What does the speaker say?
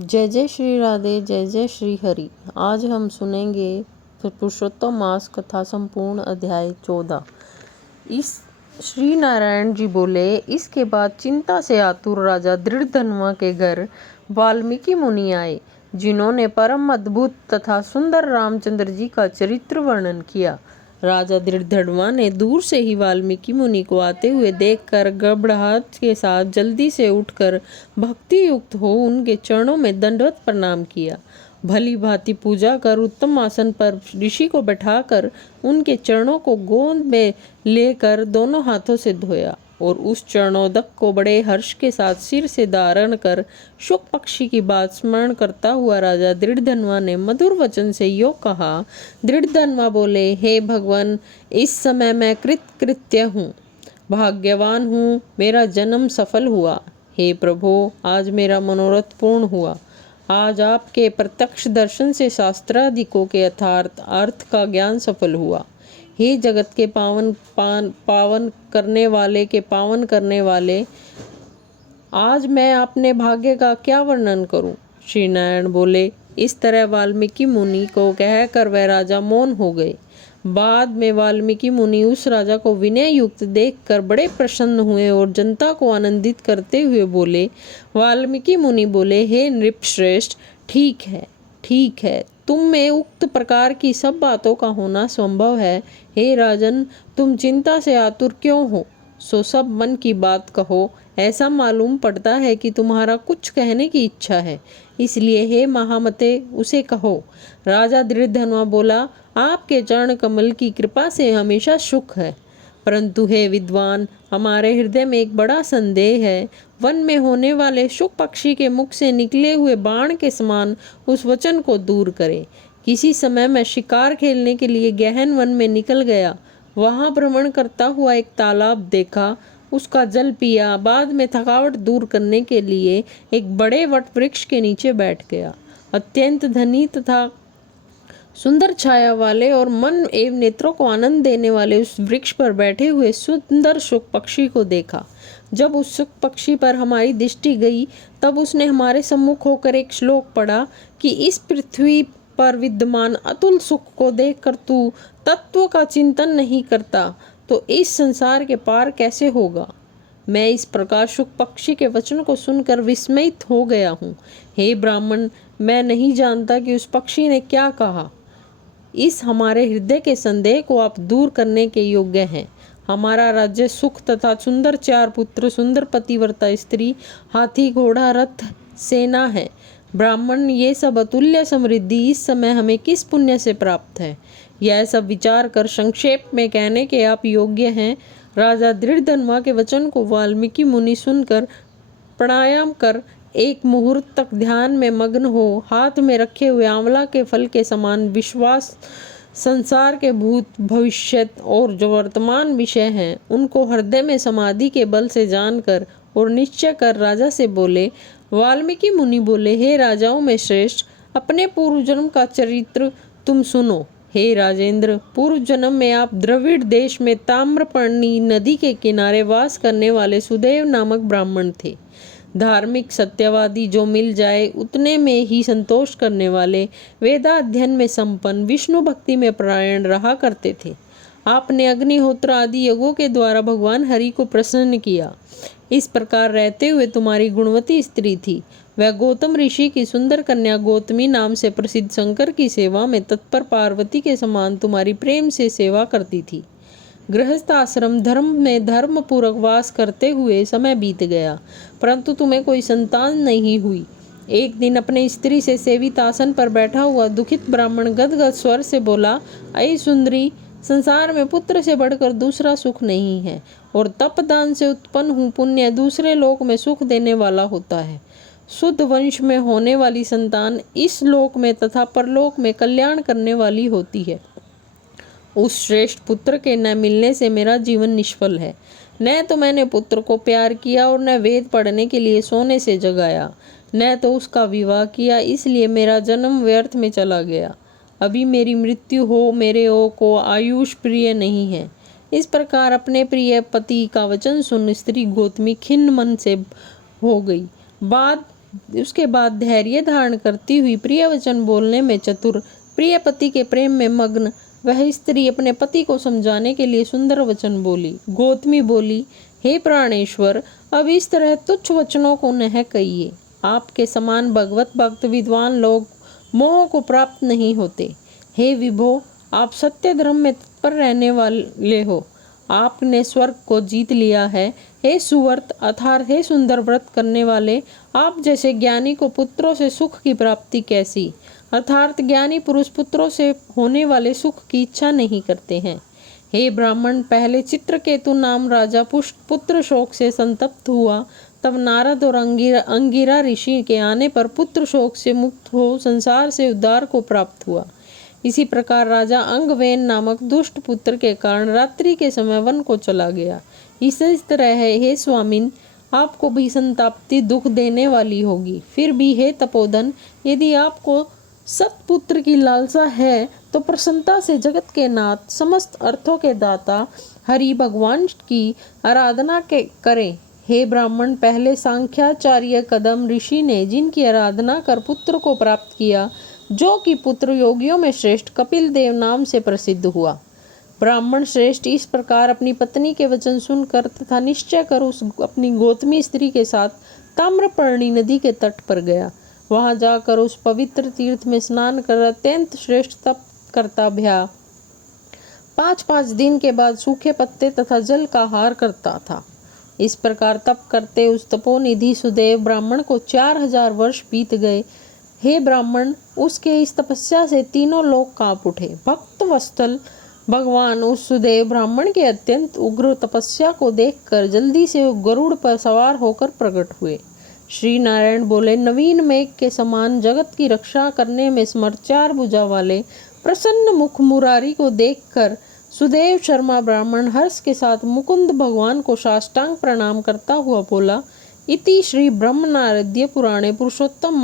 जय जय श्री राधे, जय जय श्री हरि। आज हम सुनेंगे पुरुषोत्तम मास कथा संपूर्ण अध्याय 14। इस श्री नारायण जी बोले, इसके बाद चिंता से आतुर राजा दृढ़धनवा के घर वाल्मीकि मुनि आए, जिन्होंने परम अद्भुत तथा सुंदर रामचंद्र जी का चरित्र वर्णन किया। राजा दृढ़धनवा ने दूर से ही वाल्मीकि मुनि को आते हुए देखकर गड़बड़ाहट के साथ जल्दी से उठकर भक्ति युक्त हो उनके चरणों में दंडवत प्रणाम किया। भली भांति पूजा कर उत्तम आसन पर ऋषि को बैठाकर उनके चरणों को गोद में लेकर दोनों हाथों से धोया और उस चरणोदक को बड़े हर्ष के साथ सिर से धारण कर शुक पक्षी की बात स्मरण करता हुआ राजा दृढ़धनवा ने मधुर वचन से यो कहा। दृढ़धनवा बोले, हे भगवान, इस समय मैं कृतकृत्य हूँ, भाग्यवान हूँ, मेरा जन्म सफल हुआ। हे प्रभु, आज मेरा मनोरथ पूर्ण हुआ। आज आपके प्रत्यक्ष दर्शन से शास्त्रादिकों के यथार्थ अर्थ का ज्ञान सफल हुआ। हे जगत के पावन करने वाले, आज मैं अपने भाग्य का क्या वर्णन करूं। श्री नारायण बोले, इस तरह वाल्मीकि मुनि को कहकर वह राजा मौन हो गए। बाद में वाल्मीकि मुनि उस राजा को विनय युक्त देखकर बड़े प्रसन्न हुए और जनता को आनंदित करते हुए बोले। वाल्मीकि मुनि बोले, हे नृपश्रेष्ठ, ठीक है, तुम में उक्त प्रकार की सब बातों का होना संभव है। हे राजन, तुम चिंता से आतुर क्यों हो, सो सब मन की बात कहो। ऐसा मालूम पड़ता है कि तुम्हारा कुछ कहने की इच्छा है, इसलिए हे महामते उसे कहो। राजा दृढ़धनवा बोला, आपके चरण कमल की कृपा से हमेशा सुख है, परंतु हे विद्वान, हमारे हृदय में एक बड़ा संदेह है। वन में होने वाले शुक पक्षी के मुख से निकले हुए बाण के समान उस वचन को दूर करें। किसी समय मैं शिकार खेलने के लिए गहन वन में निकल गया, वहां भ्रमण करता हुआ एक तालाब देखा, उसका जल पिया, बाद में थकावट दूर करने के लिए एक बड़े वट वृक्ष के नीचे बैठ गया। अत्यंत धनी तथा सुंदर छाया वाले और मन एवं नेत्रों को आनंद देने वाले उस वृक्ष पर बैठे हुए सुंदर शुक पक्षी को देखा। जब उस शुक पक्षी पर हमारी दृष्टि गई, तब उसने हमारे सम्मुख होकर एक श्लोक पढ़ा कि इस पृथ्वी पर विद्यमान अतुल सुख को देखकर तू तत्व का चिंतन नहीं करता, तो इस संसार के पार कैसे होगा। मैं इस प्रकार शुक पक्षी के वचन को सुनकर विस्मित हो गया हूँ। हे ब्राह्मण, मैं नहीं जानता कि उस पक्षी ने क्या कहा। इस हमारे हृदय के संदेह को आप दूर करने के योग्य हैं। हमारा राज्य सुख तथा सुंदर 4 पुत्र, सुंदर पतिव्रता स्त्री, हाथी, घोड़ा, रथ, सेना है। ब्राह्मण, ये सब अतुल्य समृद्धि इस समय हमें किस पुण्य से प्राप्त है, यह सब विचार कर संक्षेप में कहने के आप योग्य हैं। राजा दृढ़धनवा के वचन को वाल्मीकि मुनि सुनकर प्राणायाम कर एक मुहूर्त तक ध्यान में मग्न हो हाथ में रखे हुए आंवला के फल के समान विश्वास संसार के भूत, भविष्यत और जो वर्तमान विषय हैं उनको हृदय में समाधि के बल से जानकर और निश्चय कर राजा से बोले। वाल्मीकि मुनि बोले, हे राजाओं में श्रेष्ठ, अपने पूर्व जन्म का चरित्र तुम सुनो। हे राजेंद्र, पूर्व जन्म में आप द्रविड़ देश में ताम्रपर्णी नदी के किनारे वास करने वाले सुदेव नामक ब्राह्मण थे। धार्मिक, सत्यवादी, जो मिल जाए उतने में ही संतोष करने वाले, वेदाध्ययन में संपन्न, विष्णु भक्ति में परायण रहा करते थे। आपने अग्निहोत्र आदि यज्ञों के द्वारा भगवान हरि को प्रसन्न किया। इस प्रकार रहते हुए तुम्हारी गुणवती स्त्री थी। वह गौतम ऋषि की सुंदर कन्या गौतमी नाम से प्रसिद्ध शंकर की सेवा में तत्पर पार्वती के समान तुम्हारी प्रेम से सेवा करती थी। गृहस्थ आश्रम धर्म में धर्म पूर्वक वास करते हुए समय बीत गया, परंतु तुम्हें कोई संतान नहीं हुई। एक दिन अपने स्त्री से सेवित आसन पर बैठा हुआ दुखित ब्राह्मण गदगद स्वर से बोला, अये सुंदरी, संसार में पुत्र से बढ़कर दूसरा सुख नहीं है, और तपदान से उत्पन्न हुआ पुण्य दूसरे लोक में सुख देने वाला होता है। शुद्ध वंश में होने वाली संतान इस लोक में तथा परलोक में कल्याण करने वाली होती है। उस श्रेष्ठ पुत्र के न मिलने से मेरा जीवन निष्फल है। न तो मैंने पुत्र को प्यार किया और न वेद पढ़ने के लिए सोने से जगाया, न तो उसका विवाह किया, इसलिए मेरा जन्म व्यर्थ में चला गया। अभी मेरी मृत्यु हो, मेरे ओ को आयुष प्रिय नहीं है। इस प्रकार अपने प्रिय पति का वचन सुन स्त्री गौतमी खिन्न मन से हो गई। बाद उसके बाद धैर्य धारण करती हुई प्रिय वचन बोलने में चतुर, प्रिय पति के प्रेम में मग्न वह स्त्री अपने पति को समझाने के लिए सुंदर वचन बोली। गौतमी बोली, हे प्राणेश्वर, अब इस तरह तुच्छ वचनों को न कहिए। आपके समान भगवत भक्त विद्वान लोग मोह को प्राप्त नहीं होते। हे विभो, आप सत्य धर्म में तत्पर रहने वाले हो, आपने स्वर्ग को जीत लिया है। हे सुवर्त अर्थात हे सुंदर व्रत करने वाले, आप जैसे ज्ञानी को पुत्रों से सुख की प्राप्ति कैसी, अर्थात ज्ञानी पुरुष पुत्रों से होने वाले सुख की इच्छा नहीं करते हैं। हे ब्राह्मण, पहले चित्रकेतु नाम राजा पुत्र शोक से संतप्त हुआ, तब नारद और अंगिरा ऋषि के आने पर पुत्र शोक से मुक्त हो संसार से उद्धार को प्राप्त हुआ। इसी प्रकार राजा अंगवेन नामक दुष्ट पुत्र के कारण रात्रि के समय वन को चला गया। इस तरह है हे स्वामिन, आपको भी संताप्ति दुख देने वाली होगी। फिर भी हे तपोधन, यदि आपको सत्पुत्र की लालसा है तो प्रसन्नता से जगत के नाथ समस्त अर्थों के दाता हरि भगवान की आराधना करें। हे ब्राह्मण, पहले सांख्याचार्य कदम ऋषि ने जिनकी आराधना कर पुत्र को प्राप्त किया, जो कि पुत्र योगियों में श्रेष्ठ कपिल देव नाम से प्रसिद्ध हुआ। ब्राह्मण श्रेष्ठ इस प्रकार अपनी पत्नी के वचन सुनकर तथा निश्चय कर उस अपनी गौतमी स्त्री के साथ ताम्रपर्णी नदी के तट पर गया। वहां जाकर उस पवित्र तीर्थ में स्नान कर अत्यंत श्रेष्ठ तप करता भया 5-5 दिन के बाद सूखे पत्ते तथा जल का आहार करता था। इस प्रकार तप करते उस तपोनिधि सुदेव ब्राह्मण को 4000 वर्ष बीत गए। हे ब्राह्मण, उसके इस तपस्या से तीनों लोक कांप उठे। भक्त वत्सल भगवान उस सुदेव ब्राह्मण के अत्यंत उग्र तपस्या को देखकर जल्दी से गरुड़ पर सवार होकर प्रकट हुए। श्री नारायण बोले, नवीन मेघ के समान जगत की रक्षा करने में समर्थ 4 भुजा वाले प्रसन्न मुख मुरारी को देखकर सुदेव शर्मा ब्राह्मण हर्ष के साथ मुकुंद भगवान को साष्टांग प्रणाम करता हुआ बोला, इति श्री ब्रह्मनारद्य पुराणे पुरुषोत्तम